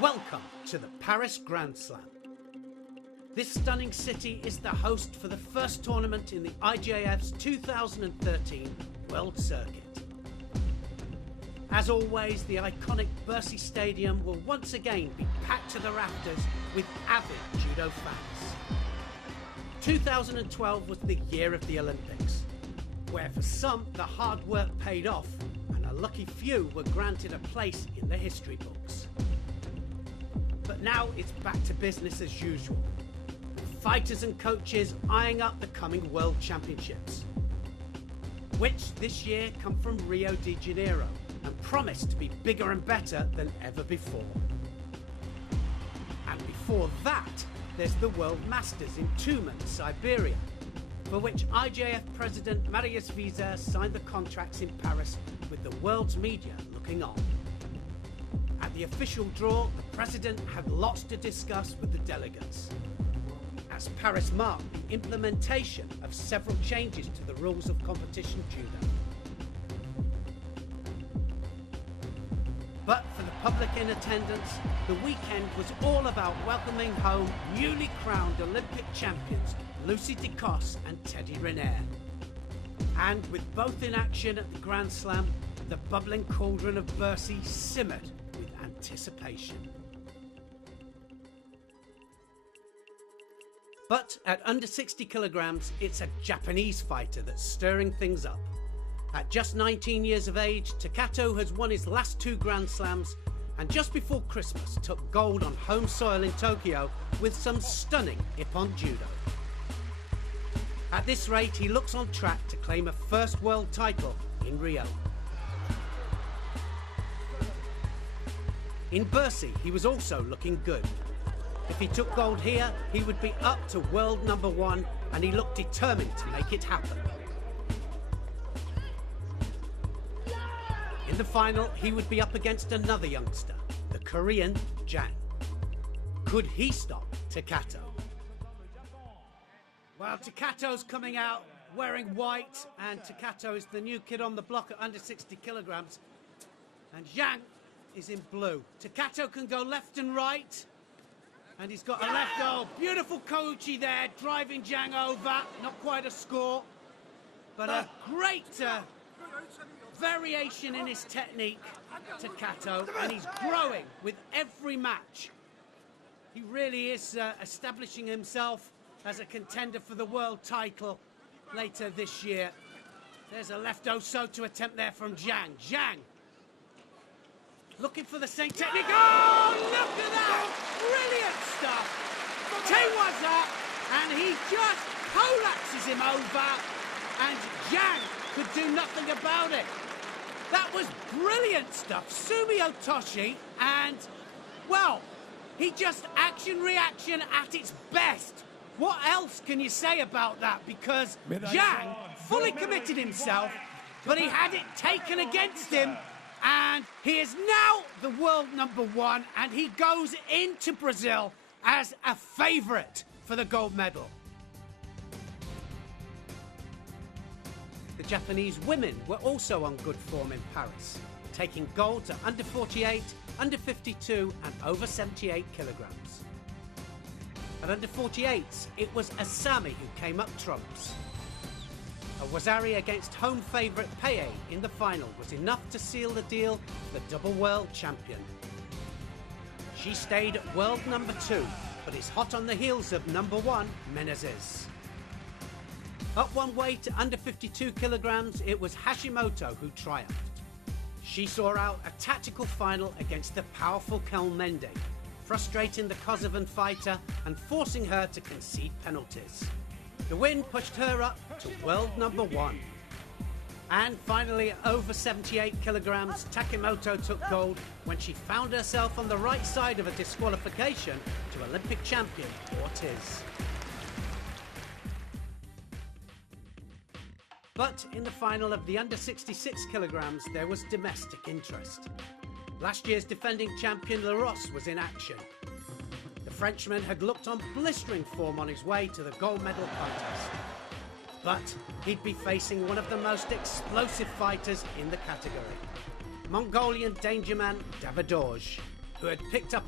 Welcome to the Paris Grand Slam. This stunning city is the host for the first tournament in the IJF's 2013 World Circuit. As always, the iconic Bercy Stadium will once again be packed to the rafters with avid judo fans. 2012 was the year of the Olympics, where for some the hard work paid off and a lucky few were granted a place in the history books. But now it's back to business as usual, with fighters and coaches eyeing up the coming World Championships, which this year come from Rio de Janeiro and promise to be bigger and better than ever before. And before that, there's the World Masters in Tumen, Siberia, for which IJF President Marius Visa signed the contracts in Paris with the world's media looking on. At the official draw, the President had lots to discuss with the delegates, as Paris marked the implementation of several changes to the rules of competition judo. But for the public in attendance, the weekend was all about welcoming home newly crowned Olympic champions Lucy Dacos and Teddy Riner. And with both in action at the Grand Slam, the bubbling cauldron of Bercy simmered with anticipation. But at under 60 kilograms, it's a Japanese fighter that's stirring things up. At just 19 years of age, Takato has won his last 2 Grand Slams and just before Christmas took gold on home soil in Tokyo with some stunning Ippon judo. At this rate, he looks on track to claim a first world title in Rio. In Bercy, he was also looking good. If he took gold here, he would be up to world number 1, and he looked determined to make it happen. In the final, he would be up against another youngster, the Korean Jang. Could he stop Takato? Well, Takato's coming out wearing white, and Takato is the new kid on the block at under 60 kilograms. And Jang is in blue. Takato can go left and right, and he's got a left. Oh, beautiful Kouchi there, driving Jang over. Not quite a score, but a great variation in his technique, Takato, and he's growing with every match. He really is establishing himself as a contender for the world title later this year. There's a left Osoto attempt there from Jang. Jang looking for the same technique. Oh, look at that! Brilliant stuff! Tewaza, and he just collapses him over, and Jang could do nothing about it. That was brilliant stuff. Sumio Toshi, and, well, he just action-reaction at its best. What else can you say about that? Because Jang fully committed himself, but he had it taken against him, and he is now the world number 1, and he goes into Brazil as a favourite for the gold medal. The Japanese women were also on good form in Paris, taking golds at under 48, under 52 and over 78 kilograms. At under 48s, it was Asami who came up trumps. A Wazari against home favourite Pei in the final was enough to seal the deal for the double world champion. She stayed at world number 2, but is hot on the heels of number 1, Menezes. Up one way to under 52 kilograms, it was Hashimoto who triumphed. She saw out a tactical final against the powerful Kelmende, frustrating the Kosovan fighter and forcing her to concede penalties. The win pushed her up to world number 1. And finally, at over 78 kilograms, Takemoto took gold when she found herself on the right side of a disqualification to Olympic champion Ortiz. But in the final of the under 66 kilograms, there was domestic interest. Last year's defending champion Larosse was in action. The Frenchman had looked on blistering form on his way to the gold medal contest. But he'd be facing one of the most explosive fighters in the category, Mongolian dangerman Davidorj, who had picked up